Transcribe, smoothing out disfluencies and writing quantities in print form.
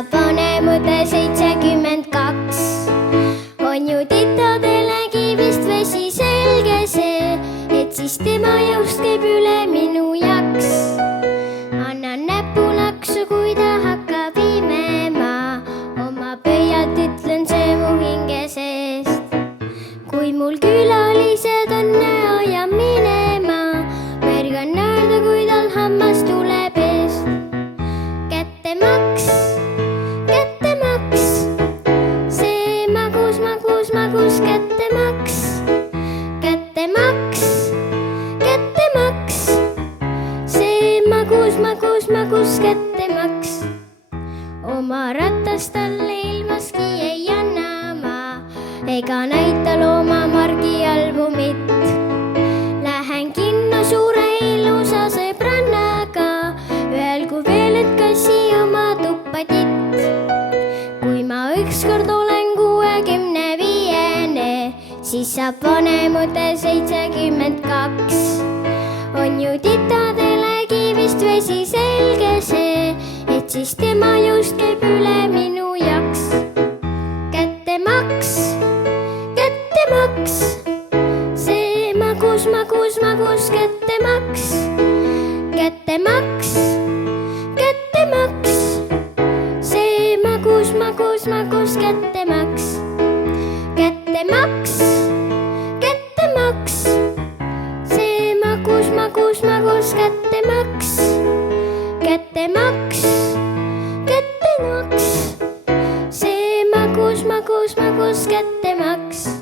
saab vanemõde 72. On ju titadele kivist vesi selge see, et siis tema jõust käib üle minu jaks. Annan näpulaksu, kui ta hakkab imema, oma pöialt ütlen see mu hinge seest. Kui mul külalised on aja minema, märgan naerda, kui tal hammas tuleb eest. Kättemaks, kättemaks, see magus, magus, magus kättemaks. Kättemaks, kättemaks, see magus, magus, magus kättemaks. Oma ratast talle ilmaski ei anna ma, ega näita loomamargi albumit. Lähen kinno suure ilusa sõbrannaga, öelgu veel, et kassi oma tuppa titt. Kui ma ükskord olen 65-ne, siis saab vanemõde 72. On ju titadele kivist vesi selge see, et siis tema jõust käib üle minu jaks. Kättemaks, kättemaks, see magus, magus, magus kättemaks. Kättemaks, kättemaks, see magus, magus, magus kättemaks. Kättemaks, kättemaks, see magus, magus, magus kättemaks. Kättemaks, kättemaks, see magus, magus, magus kättemaks.